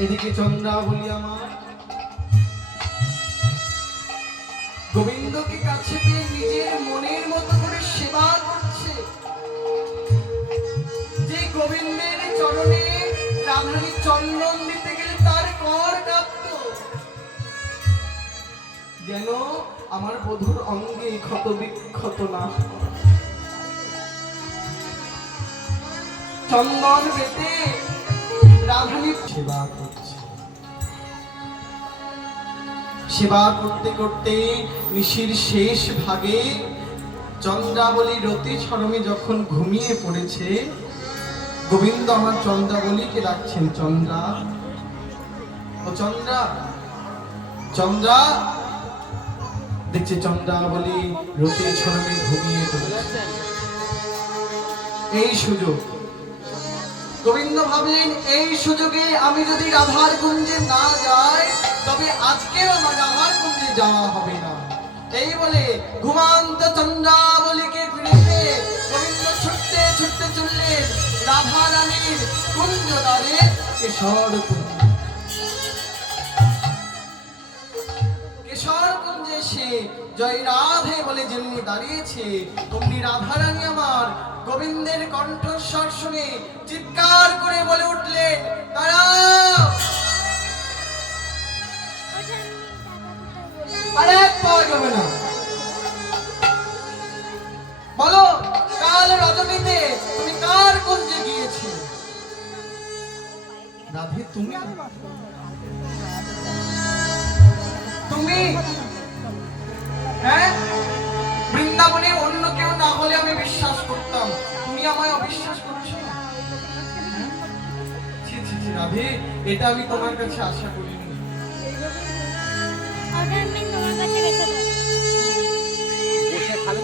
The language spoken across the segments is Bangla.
এদিকে চন্দ্রাবলী আমার গোবিন্দকে কাছে পেয়ে নিজের মনের মতো করে সেবা করছে। যে গোবিন্দের চরণে রাধারী চন্দন দিতে গেলে তার কর কাঁপত, যেন আমার বধূর অঙ্গে ক্ষত বিক্ষত না। চন্দন পেতে রাধারী সেবা করছে। সেবা করতে করতে নিশির শেষ ভাগে চন্দ্রাবলী রতি ছরমে যখন ঘুমিয়ে পড়েছে, গোবিন্দ আমার চন্দ্রাবলীকে ডাকছেন, চন্দ্রা, ও চন্দ্রা, চন্দ্রা। দেখছে চন্দ্রাবলী রতি ছরমে ঘুমিয়ে পড়েছে। এই সুযোগ গোবিন্দ ভাবলেন, এই সুযোগে আমি যদি রাধার কুঞ্জে না যাই তবে আজকেও আমার রাধার কুঞ্জে যাওয়া হবে না। এই বলে ঘুমান্ত চন্দ্রাবলীকে ফিরিয়ে গোবিন্দ ছুটতে ছুটতে চললেন রাধা রানীর কুঞ্জ দ্বারে কেশর কুঞ্জ। কেশর কুঞ্জে সে জয় রাধে বলে যেমনি দাঁড়িয়েছে, অমনি রাধা রানী আমার গোবিন্দের কণ্ঠস্বর শুনে চিৎকার করে বলে উঠলেন, দাঁড়াও, আরেক পাওয়া যাবে না। বলো, কাল রজনীতে তুমি কার কুঞ্জে গিয়েছি? রাধে, তুমি তুমি হ্যাঁ, বৃন্দাবনে অন্য কেউ না হলে আমি বিশ্বাস করতাম, তুমি আমায় অবিশ্বাস করছো। রাধে, এটা আমি তোমার কাছে আশা করিনি।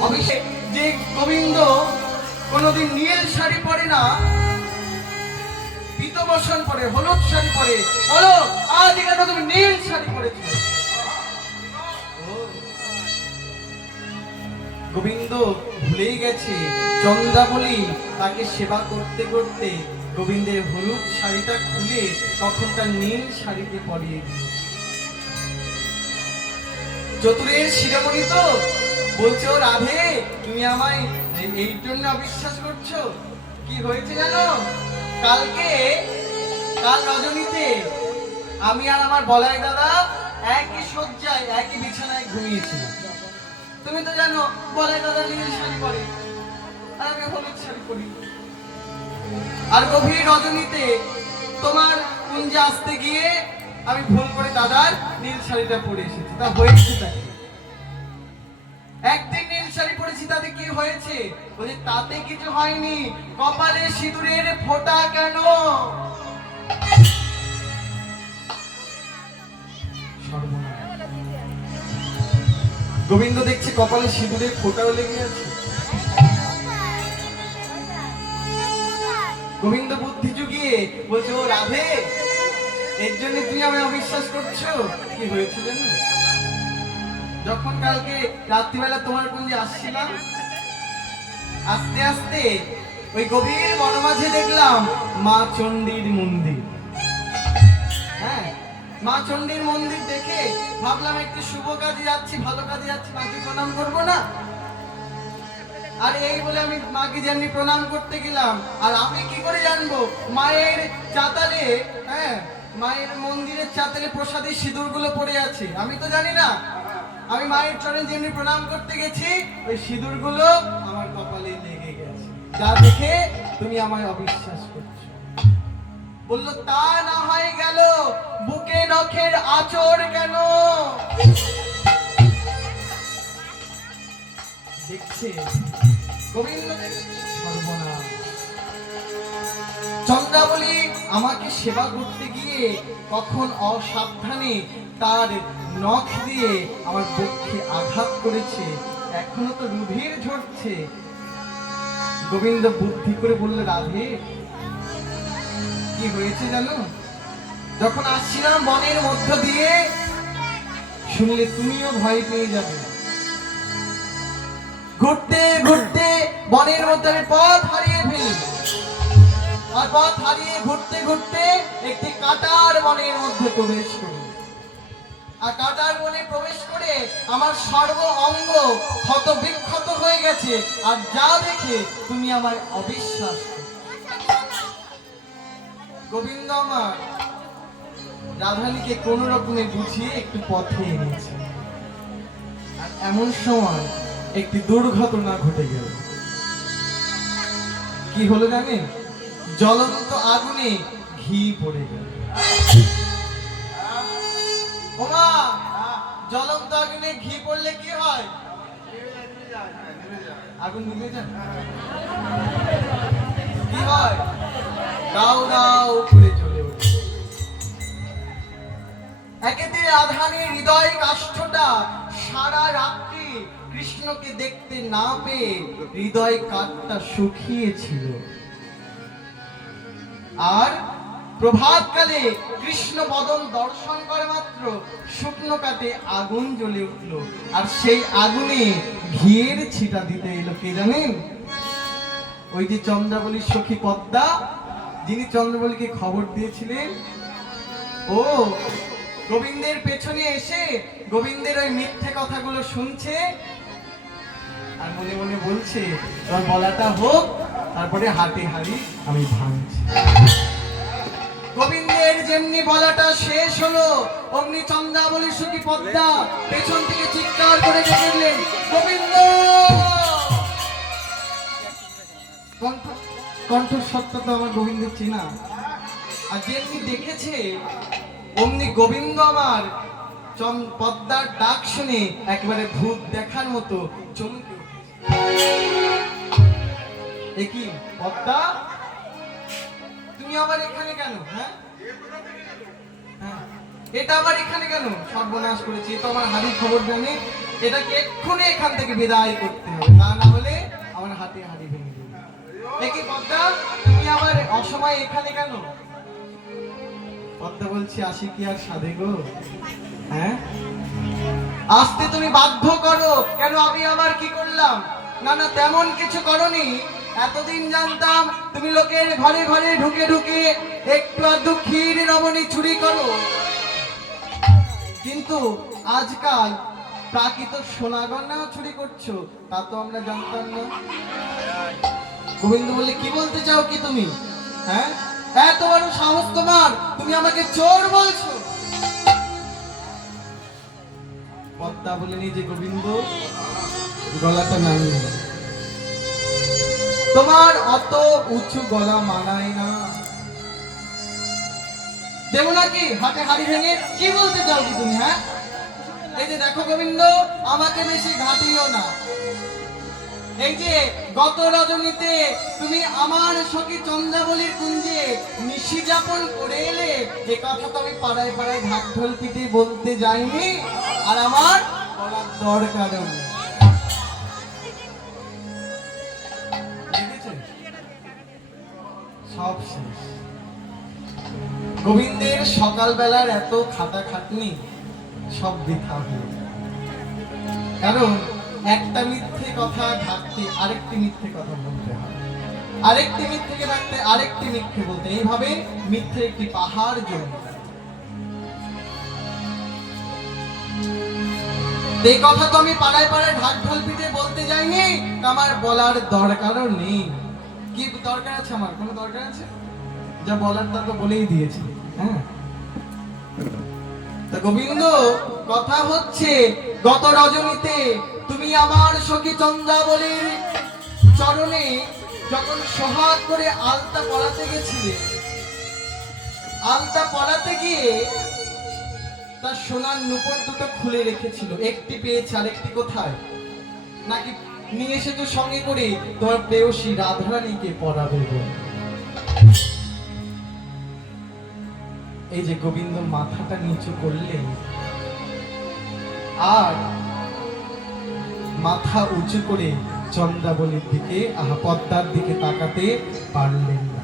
অভিষেক যে গোবিন্দ কোনদিন নীল শাড়ি পরে না, পীতবসন পরে, হলুদ শাড়ি পরে, বলো আজ কেন তুমি নীল শাড়ি পরেছো? গোবিন্দ ভুলেই গেছে চন্দ্রাবলী তাকে সেবা করতে করতে গোবিন্দের হলুদ শাড়িটা খুলে তখন তার নীল শাড়িতে পরিয়ে দিয়েছে। চতুরের শিরোমণি তো বলছো, রাধে তুমি আমায় এই জন্য অবিশ্বাস করছো? কি হয়েছে জানো? কাল রজনীতে আমি আর আমার বলাই দাদা একই শয্যায় একই বিছানায় ঘুমিয়েছিলাম। তুমি তো জানো বলাই দাদা নীল শাড়ি পরে আর আমি হলুদ শাড়ি পরি। আর গভীর রজনীতে তোমার কুঞ্জে আসতে গিয়ে আমি ভুল করে দাদার নীল শাড়িটা পরে এসেছি। তা হয়েছে তাকে একদিন নীল শাড়ি পরেছি, তাতে কি হয়েছে? বলছে তাতে কিছু হয়নি, কপালে সিঁদুরের ফোঁটা কেন? গোবিন্দ দেখছে কপালে সিঁদুরের ফোঁটাও লেগে আছে। গোবিন্দ বুদ্ধি জুগিয়ে বলছে, ও রাধে, এর জন্য তুমি আমায় অবিশ্বাস করছো? কি হয়েছে জানো? যখন কালকে রাত্রিবেলা তোমার কুঞ্জে আসছিলাম, আস্তে আস্তে ওই গভীর বনমাঝে দেখলাম মা চণ্ডীর মন্দির। হ্যাঁ, মা চণ্ডীর মন্দির দেখে ভাবলাম একটু শুভ কাজে যাচ্ছি, ভালো কাজে যাচ্ছি, মাকে প্রণাম করবো না? আর এই বলে আমি মাকে যেমনি প্রণাম করতে গেলাম, আর আমি কি করে জানবো মায়ের চাতালে, হ্যাঁ, মায়ের মন্দিরের চাতালে প্রসাদের সিঁদুর গুলো পড়ে আছে? আমি তো জানি না। আমি মায়ের চরণে যেমনি প্রণাম করতে গেছি, ওই সিঁদুর গুলো আমার কপালে লেগে গেছে, যা দেখে তুমি আমায় অবিশ্বাস করছো। বললো, তা না হয় গেল, বুকে নখের আঁচড় কেন? দেখছে গোবিন্দ, সর্বনাশ। চন্দ্রাবলী আমাকে সেবা করতে গিয়ে কখন অসাবধানে তার নখ দিয়ে আমার বক্ষে আঘাত করেছে, এখনো তো রুধির ঝরছে। গোবিন্দ বুদ্ধি করে বলল, রাধে কি হয়েছে জানো? যখন আসছিলাম বনের মধ্য দিয়ে, শুনলে তুমিও ভয় পেয়ে যাবে। ঘুরতে ঘুরতে বনের মধ্যে পথ হারিয়ে ফেলি, আর পথ হারিয়ে ঘুরতে ঘুরতে একটি কাঁটার বনের মধ্যে প্রবেশ করি। আর কাঁটার বনে প্রবেশ করে আমার সর্ব অঙ্গ ক্ষত বিক্ষত হয়ে গেছে, আর যা দেখে তুমি আমার অবিশ্বাস করো। গোবিন্দ আমার রাধানীকে কোন রকমে বুঝিয়ে একটু পথে এনেছে। আর এমন সময় একটি দুর্ঘটনা ঘটে গেল। কি হলো জানেন? জ্বলন্ত আগুনে ঘি পড়ে গেল। ওমা, জ্বলন্ত আগুনে ঘি পড়লে কি হয়? আগুন নিভে যায়। কি হয়? দাউ দাউ করে চলে ওঠে। একেতে রাধানীর হৃদয় কাষ্ঠটা সারা রাত্রি কৃষ্ণকে দেখতে না পেয়ে হৃদয় কাঠটা শুকিয়েছিল। আর প্রভাতকালে কৃষ্ণ বদন দর্শন করা মাত্র শুকনো কাঠে আগুন জ্বলে উঠল। আর সেই আগুনে ঘিয়ের ছিটা দিতে এলো কে জানেন? ওই যে চন্দ্রাবলীর সখী পদ্মা, যিনি চন্দ্রাবলীকে খবর দিয়েছিলেন। ও গোবিন্দের পেছনে এসে গোবিন্দের ওই মিথ্যে কথাগুলো শুনছে আর মনে মনে বলছে, তোমার বলাটা হোক, তারপরে হাতে হাড়ি আমি ভাঙছি। গোবিন্দের যেমনি বলাটা শেষ হলো, অমনি চন্দ্রাবলীর সখী পদ্মা পেছন থেকে চিৎকার করে ডেকে, গোবিন্দ! কণ্ঠস্বরটা তো আমার গোবিন্দের চেনা। আর যেমনি দেখেছে অমনি গোবিন্দ আমার পদ্মার ডাক শুনে একেবারে ভূত দেখার মতো চমকে উঠেছে। কি পদ্মা, তুমি আবার এখানে কেন? হ্যাঁ, এটা আবার এখানে কেন? সর্বনাশ করেছি, তো আমার হাড়ির খবর জানে। এটাকে এক্ষুনি এখান থেকে বিদায় করতে হবে, তা না হলে আমার হাতে হাড়ি ভেঙে দেবে। কি পদ্মা, তুমি আবার অসময় এখানে কেন? পদ্মা বলছি, আসি কি আর সাধে গো? হ্যাঁ, আসতে তুমি বাধ্য করো কেন? আমি আবার কি করলাম? না না, তেমন কিছু করনি। এতদিন জানতাম তুমি লোকের ঘরে ঘরে ঢুকে ঢুকে একটু আধটু ক্ষীর রমণী চুরি করো, কিন্তু আজকাল প্রাকৃত সোনা গয়নাও চুরি করছো, তা তো আমরা জানতাম না। গোবিন্দ বলে, কি বলতে চাও কি তুমি? হ্যাঁ, এত বড় সাহস তোমার, তুমি আমাকে চোর বলছো? পদ্মা বলেনি যে, গোবিন্দ গলাটা নামিয়ে, তোমার অত উঁচু গলা মানায় না। দেব নাকি হাতে হাড়ি ভেঙে? কি বলতে চাও কি তুমি? হ্যাঁ, এই যে দেখো গোবিন্দ, আমাকে বেশি ঘাটিও না। এই যে গত রজনীতে তুমি আমার সখী চন্দ্রাবলীর কুঞ্জে নিশি যাপন করে এলে, এ কথা তো আমি পাড়ায় পাড়ায় ঢাক ঢোল পিটে বলতে যাইনি, আর আমার বলার দরকারও নেই। সব শেষ। গোবিন্দের সকালবেলার এত খাটাখাটনি সব বৃথা হলো, কারণ একটা মিথ্যে কথা ঢাকতে আরেকটি মিথ্যে কথা বলতে হয়, আরেকটি মিথ্যেকে ঢাকতে আরেকটি মিথ্যে বলতে, এইভাবে মিথ্যে একটি পাহাড় জমে। এই কথা তো আমি পাড়ায় পাড়ায় ঢাক ঢোল পিটে বলতে যাইনি, আমার বলার দরকারও নেই। কি দরকার আছে? আমার কোনো দরকার আছে? যা বলার তা তো বলেই দিয়েছি। হ্যাঁ, তা গোবিন্দ, কথা হচ্ছে গত রজনীতে তুমি আমার সখী চন্দ্রাবলীর চরণে যখন সোহাগ করে আলতা পরাতে গেছিলে, আলতা পরাতে গিয়ে তার সোনার নুপুর দুটো খুলে রেখেছিল, একটি পেয়েছে, আরেকটি কোথায়? নাকি নিয়ে এসেছো সঙ্গে করে তোমার প্রেয়সী রাধারানীকে পরাবে? এই যে গোবিন্দ মাথাটা নিচু করলেন আর মাথা উঁচু করে চন্দ্রাবলীর দিকে, পদ্মার দিকে তাকাতে পারলেন না।